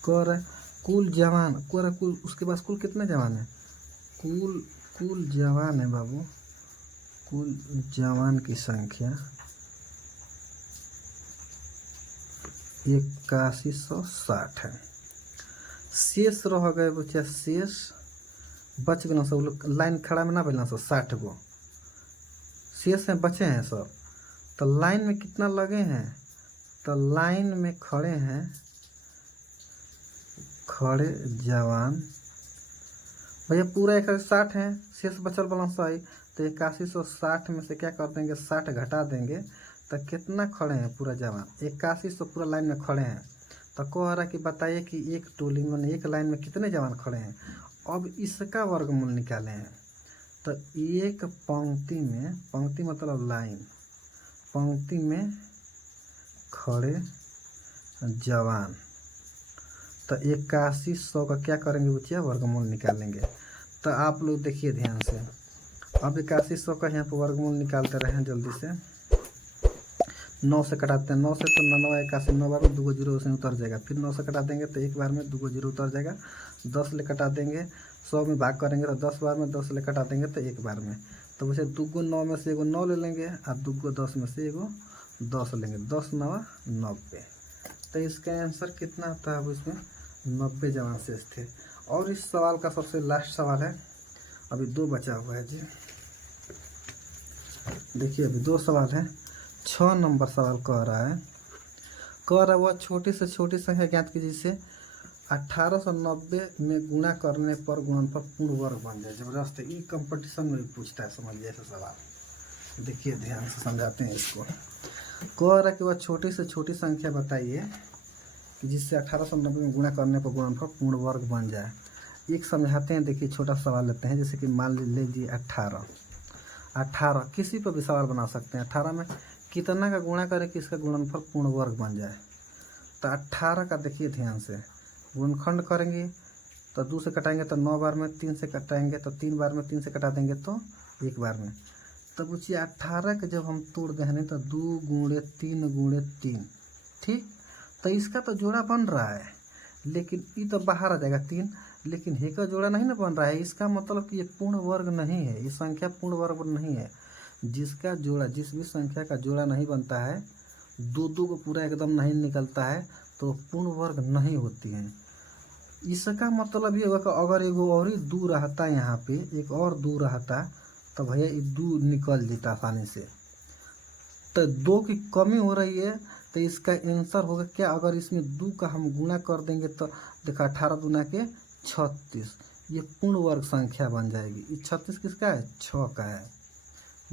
कह रहा है कुल जवान, कह रहा कुल उसके पास कुल कितने जवान है, कुल जवान है बाबू, कुल जवान की संख्या 8160 है। शेष रह गए बच्चा, शेष बच गए सब लोग, लाइन खड़ा में ना पहला सब 60 गो शेष हैं, बचे हैं सब। तो लाइन में कितना लगे हैं, तो लाइन में खड़े हैं, खड़े जवान भैया पूरा 160 हैं, शेष बचल वाला सही, तो 8160 में से क्या कर देंगे 60 घटा देंगे, तो कितना खड़े हैं पूरा जवान, 8100 पूरा लाइन में खड़े हैं। तो कह रहा कि बताइए कि एक टोली में एक लाइन में कितने जवान खड़े हैं। अब इसका वर्गमूल निकाले हैं, तो एक पंक्ति में, पंक्ति मतलब लाइन, पंक्ति में खड़े जवान, तो 8100 का क्या करेंगे बच्चिया वर्गमूल निकालेंगे। तो आप लोग देखिए ध्यान से, अब 8100 का यहाँ पर वर्गमूल निकालते रहे जल्दी से। 9 से कटाते हैं, 9 से तो 9 81, 9 बार में 2 जीरो उसमें उतर जाएगा, फिर 9 से कटा देंगे तो एक बार में 2 जीरो उतर जाएगा। 10 ले कटा देंगे, 100 में भाग करेंगे तो 10 बार में, 10 ले कटा देंगे तो एक बार में। तो वैसे 2 गो 9 में से 1 9 ले लेंगे और 2 गो 10 में से 1 10 लेंगे, 10 9 90। तो इसका आंसर कितना आता है, अब इसमें 90 जवान शेष थे। और इस सवाल का सबसे लास्ट सवाल है, अभी 2 बचा हुआ है जी। देखिए अभी 2 सवाल है। 6 नंबर सवाल कह रहा है वह छोटी से छोटी संख्या ज्ञात कीजिए जिसे 1890 में गुणा करने पर गुणनफल पूर्ण वर्ग बन जाए। जबरदस्त है, ये कंपटीशन में भी पूछता है, समझिए ऐसा सवाल। देखिए ध्यान से समझाते हैं इसको। कह रहा है कि वह छोटी से छोटी संख्या बताइए कि जिससे 1890 में गुणा करने पर गुणनफल पूर्ण वर्ग बन जाए। एक समझाते हैं। देखिए छोटा सवाल लेते हैं, जैसे कि मान लीजिए 18। 18 किसी पर भी सवाल बना सकते हैं। 18 में कितना का गुणा करें कि इसका गुणनफल पूर्ण वर्ग बन जाए। तो 18 का देखिए ध्यान से गुणनखंड करेंगे तो 2 से कटाएंगे तो 9 बार में, 3 से कटाएंगे तो 3 बार में, 3 से कटा देंगे तो 1 बार में। तब पूछिए 18 के जब हम तोड़ दें तो 2 गुणे 3 गुणे 3, ठीक। तो इसका तो जोड़ा बन रहा है, लेकिन ये तो बाहर आ जाएगा 3, लेकिन हे का जोड़ा नहीं ना बन रहा है। इसका मतलब कि ये पूर्ण वर्ग नहीं है, ये संख्या पूर्ण वर्ग नहीं है। जिसका जोड़ा, जिस भी संख्या का जोड़ा नहीं बनता है, 2 को पूरा एकदम नहीं निकलता है, तो पूर्ण वर्ग नहीं होती है। इसका मतलब ये होगा कि अगर एगो और ही 2 रहता यहाँ पे, एक और 2 रहता तो भैया ये 2 निकल जाता आसानी से। तो 2 की कमी हो रही है, तो इसका आंसर होगा क्या, अगर इसमें 2 का हम गुणा कर देंगे तो देखा 18 दूना के 36, ये पूर्ण वर्ग संख्या बन जाएगी। ये 36 किसका है, 6 का है।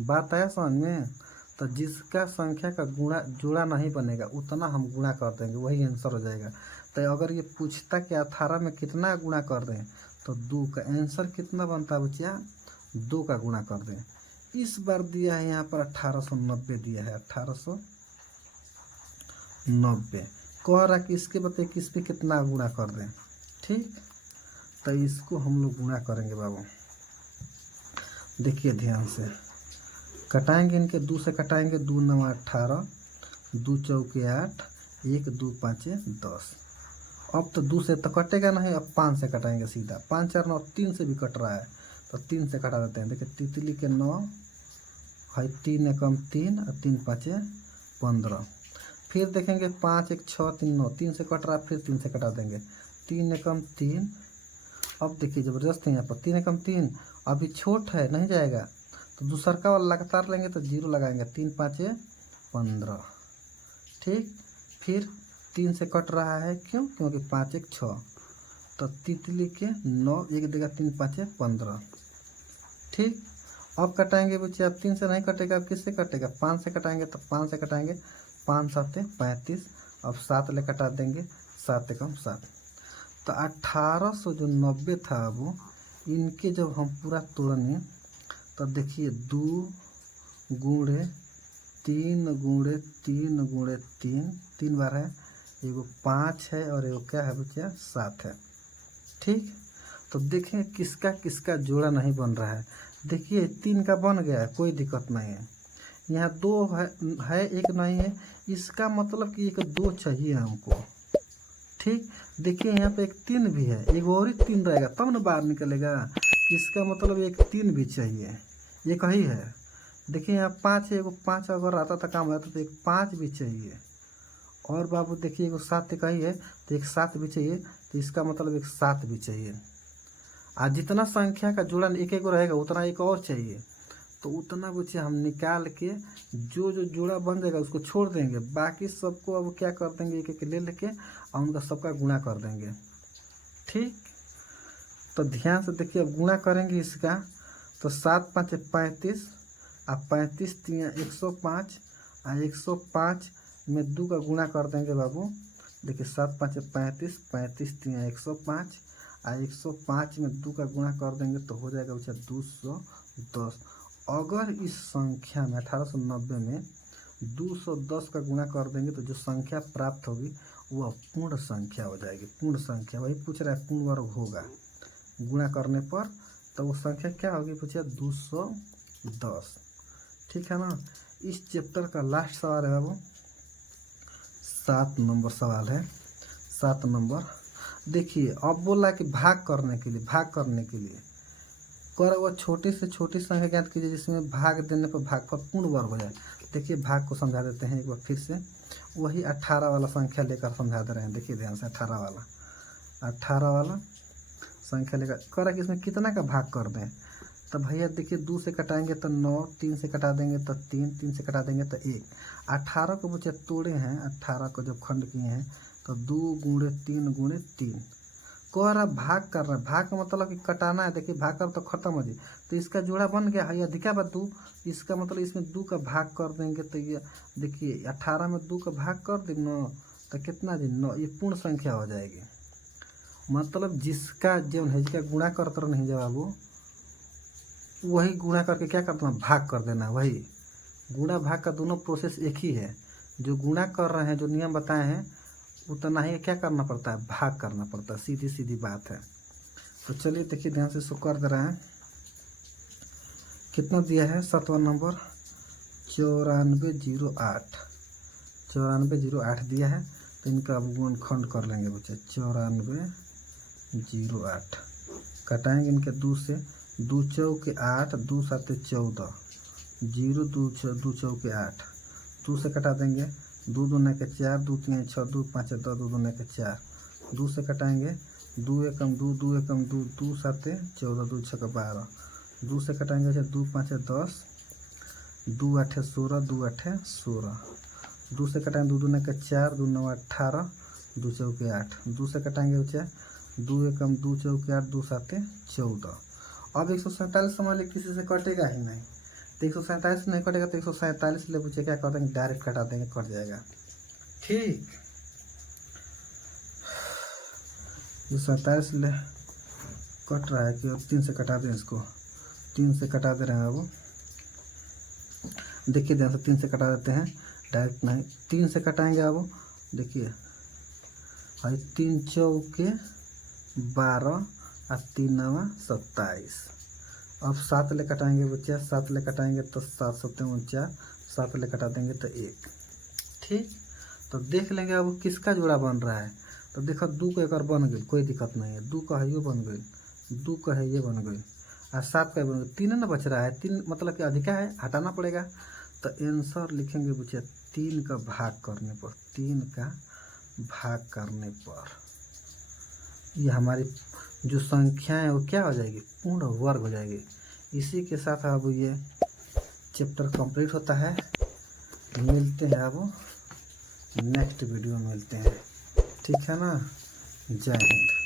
बात आया समझ में। तो जिसका संख्या का गुणा जोड़ा नहीं बनेगा उतना हम गुणा कर देंगे, वही आंसर हो जाएगा। तो अगर ये पूछता कि 18 में कितना गुणा कर दें, तो 2 का आंसर कितना बनता है बच्चा, 2 का गुणा कर दें। इस बार दिया है यहाँ पर 1890 दिया है, 1890 कह रहा कि इसके बता किस पे कितना गुणा कर दें, ठीक। तो इसको हम लोग गुणा करेंगे बाबू। देखिए ध्यान से कटाएंगे, इनके 2 से कटाएंगे, 2 9 18, 2 चौके 8, 1 2 5 10। अब तो 2 से तो कटेगा नहीं, अब 5 से कटाएंगे सीधा। 5 4 9, 3 से भी कट रहा है तो 3 से कटा देते हैं। देखिए तितली के 9 है, 3 एकम 3 और 3 5 15। फिर देखेंगे 5 1 6 3 9, 3 से कट रहा है, फिर 3 से कटा देंगे। 3 एकम 3। अब देखिए जबरदस्त है यहाँ पर 3 एकम 3, अभी छोट है नहीं जाएगा, तो दूसरा वाला लगातार लेंगे तो 0 लगाएंगे। 3 5 15, ठीक। फिर 3 से कट रहा है, क्यों, क्योंकि 5 1 6, तो तितली के 9 1 देगा, 3 5 15, ठीक। अब कटाएंगे बच्चे, अब 3 से नहीं कटेगा, अब किससे कटेगा, 5 से कटाएंगे। तो 5 से कटाएंगे, 5 7 35, अब 7 ले कटा देंगे, 7 एकम 7। तो 1890 था। अब इनके जब हम पूरा तोड़ेंगे तो देखिए 2 गुणे 3 गुणे 3 गुणे 3, 3 बार है, एगो 5 है और एगो क्या है बच्चा 7 है, ठीक। तो देखें किसका किसका जोड़ा नहीं बन रहा है। देखिए 3 का बन गया है, कोई दिक्कत नहीं है। यहाँ 2 है 1 नहीं है, इसका मतलब कि एक 2 चाहिए हमको, ठीक। देखिए यहाँ पे एक 3 भी है, एक और ही 3 रहेगा तब ना बाहर निकलेगा। इसका मतलब एक 3 भी चाहिए, एक ही है। देखिए यहाँ 5 है, एगो 5 अगर आता था काम रहता तो एक 5 भी चाहिए। और बाबू देखिए एगो 7 एक ही है, तो एक 7 भी चाहिए, तो इसका मतलब एक 7 भी चाहिए। आज जितना संख्या का जोड़ा एक एक रहेगा उतना एक और चाहिए, तो उतना बच्चे हम निकाल के जो जो जोड़ा बन जाएगा उसको छोड़ देंगे, बाकी सबको अब क्या कर देंगे, एक एक ले लेके और उनका सबका गुणा कर देंगे, ठीक। तो ध्यान से देखिए अब गुणा करेंगे इसका, तो 7 5 35, अब 35 3 105, और 105 में 2 का गुणा कर देंगे बाबू। देखिए 7 5 35, 35 3 105, और 105 में 2 का गुणा कर देंगे तो हो जाएगा बच्चा 210। अगर इस संख्या में 1890 में 210 का गुणा कर देंगे तो जो संख्या प्राप्त होगी वह पूर्ण संख्या हो जाएगी। पूर्ण संख्या वही पूछ रहा है, पूर्ण वर्ग होगा गुणा करने पर, तो वो संख्या क्या होगी पूछा 210, ठीक है ना। इस चैप्टर का लास्ट सवाल है बाबू, 7 नंबर सवाल है, 7 नंबर। देखिए अब बोला कि भाग करने के लिए, भाग करने के लिए कर वह छोटी से छोटी संख्या ज्ञात कीजिए जिसमें भाग देने पर भागफल पूर्ण वर्ग हो जाए। देखिए भाग को समझा देते हैं एक बार फिर से, वही 18 वाला संख्या लेकर समझा दे रहे हैं। देखिए ध्यान से 18 वाला संख्या लेकर कर रहा है कि इसमें कितना का भाग कर दें। तो भैया देखिए 2 से कटाएंगे तो 9, 3 से कटा देंगे तो 3, 3 से कटा देंगे तो 1। 18 को बच्चे तोड़े हैं, 18 को जब खंड किए हैं तो 2 गुणे 3 गुणे 3 कह रहा भाग कर रहा है। भाग का मतलब कि कटाना है। देखिए भाग कर तो खत्म हो जाए, तो इसका जोड़ा बन गया है अधिका बा 2, इसका मतलब इसमें 2 का भाग कर देंगे तो ये देखिए 18 में 2 का भाग कर दे 9, तो कितना जी 9, ये पूर्ण संख्या हो जाएगी। मतलब जिसका जो है जिसका गुणा कर कर नहीं जब बाबू वही गुणा करके क्या करना भाग कर देना। वही गुणा भाग का दोनों प्रोसेस एक ही है। जो गुणा कर रहे हैं जो नियम बताए हैं उतना ही क्या करना पड़ता है भाग करना पड़ता है। सीधी सीधी बात है। तो चलिए देखिए ध्यान से इसको कर दे रहे हैं। कितना दिया है 7वां नंबर 9408 9408 दिया है। तो इनका अब गुणनखंड कर लेंगे बच्चे 9408 कटाएंगे इनके 2 से 2 चौके 8 2 साते 14 0 2 चौके 8 2 से कटा देंगे 2 दूने के 4 2 3 6 2 5 10 2 दूने के 4 2 से कटाएंगे 2 एकम 2 2 एकम 2 2 साते 14 2 6 12 2 से कटाएंगे 2 5 10 2 8 16 2 8 16 2 से कटाएंगे 2 दूने के 4 2 9 18 2 चौके 8 2 से कटाएंगे बच्चे 2 एकम 2 चौके 8 2 साते 14। अब 147 समझ लीजिए किसी से कटेगा ही नहीं। तो 147 नहीं कटेगा तो 147 ले बच्चे क्या कर देंगे डायरेक्ट कटा देंगे कट जाएगा। ठीक 147 ले कट रहा है कि अब 3 से कटा दें इसको 3 से कटा दे रहे हैं। अब देखिए ध्यान से 3 से कटा देते हैं डायरेक्ट नहीं 3 से कटाएंगे। अब देखिए 3 चौके 12 और 3 9 27। अब 7 ले कटाएंगे बच्चे 7 ले कटाएंगे तो 7 7 49 7 ले कटा देंगे तो 1। ठीक तो देख लेंगे अब किसका जोड़ा बन रहा है। तो देखो 2 का एक और बन गई कोई दिक्कत नहीं है 2 का है ये बन गई 2 का है ये बन गई और 7 का बन गई 3 ना बच रहा है 3 मतलब कि अधिका है हटाना पड़ेगा। तो आंसर लिखेंगे बच्चे 3 का भाग करने पर 3 का भाग करने पर ये हमारी जो संख्या है वो क्या हो जाएगी पूर्ण वर्ग हो जाएगी। इसी के साथ अब ये चैप्टर कंप्लीट होता है। मिलते हैं अब नेक्स्ट वीडियो में मिलते हैं। ठीक है ना। जय हिंद।